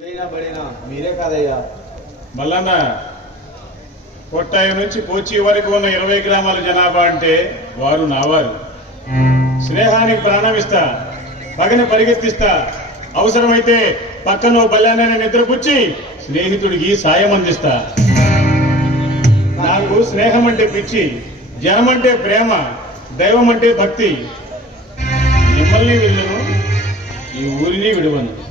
మీరే కాదయ్యా. మల్లన్న కొట్టాయి నుంచి పోచి వరకు ఉన్న ఇరవై గ్రామాల జనాభా అంటే వారు నావారు. స్నేహానికి ప్రాణమిస్తా పగని పరిగెత్తిస్తా. అవసరమైతే పక్కన బల్యానైన నిద్రపుచ్చి స్నేహితుడికి సాయం అందిస్తా. నాకు స్నేహం అంటే పిచ్చి జనం అంటే ప్రేమ దైవం అంటే భక్తి. మిమ్మల్ని వెళ్ళను ఈ ఊరిని విడువను.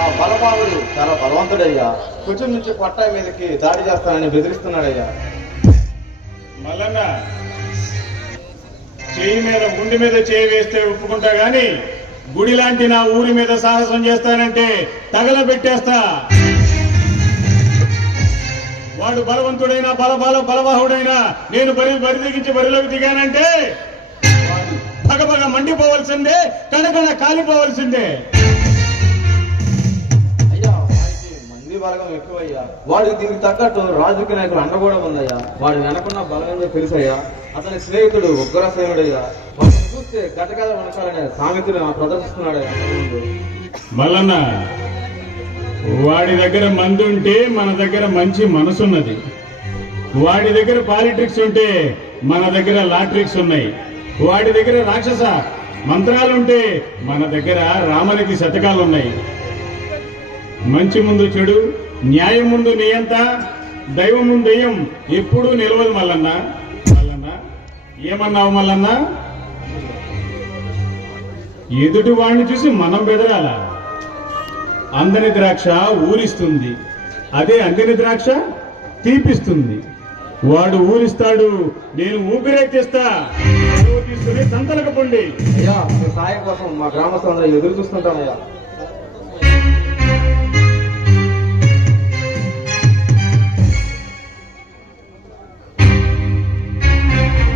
ఆ బలబాబుడు చాలా బలవంతుడయ్యా. కొంచెం నుంచి పట్టాయి మీదకి దాడి చేస్తానని బెదిరిస్తున్నాడయ్యా. మల్లన్న చేయి మీద గుండె మీద చేయి వేస్తే ఒప్పుకుంటా గాని గుడి లాంటి నా ఊరి మీద సాహసం చేస్తానంటే తగలబెట్టేస్తా. వాడు బలవంతుడైనా బల బల బలవాహుడైనా నేను బరి బరి దిగించి బరిలోకి దిగానంటే పగపగ మండిపోవలసిందే కనకన కాలిపోవలసిందే. బలగం ఎక్కువయ్యా. వాడికి దీనికి తగ్గట్టు రాజకీయ నాయకులు అండ కూడా ఉందయ్యా. వాడు వెనకున్న బలం ఏందో తెలుసయ్యా. అతని స్నేహితుడు ఉగ్రసేనుడయ్యా వాడిని చూస్తే గటగద వనకాలనే సామెతలు ప్రదర్శిస్తున్నాడయ్యా. మల్లన్న వాడి దగ్గర మందు ఉంటే మన దగ్గర మంచి మనసున్నది. వాడి దగ్గర పాలిటిక్స్ ఉంటే మన దగ్గర లాట్రిక్స్ ఉన్నాయి. వాడి దగ్గర రాక్షస మంత్రాలుంటే మన దగ్గర రామనికి శతకాలు ఉన్నాయి మంచి ముందు చెడు న్యాయం ముందు నియంత దైవం ముందు దెయ్యం ఎప్పుడూ నిలవదు మల్లన్న. మల్లన్న ఏమన్నావు మల్లన్న? ఎదుటి వాడిని చూసి మనం బెదరాల. అందని ద్రాక్ష ఊరిస్తుంది. అదే అందని ద్రాక్ష తీపిస్తుంది. వాడు ఊరిస్తాడు నేను ఊపిరెక్కిస్తా తీసుకుని సంతలకు పొండి. అయ్యా మీ సాయం కోసం మా గ్రామస్తులందరూ ఎదురు చూస్తుంటామయ్యా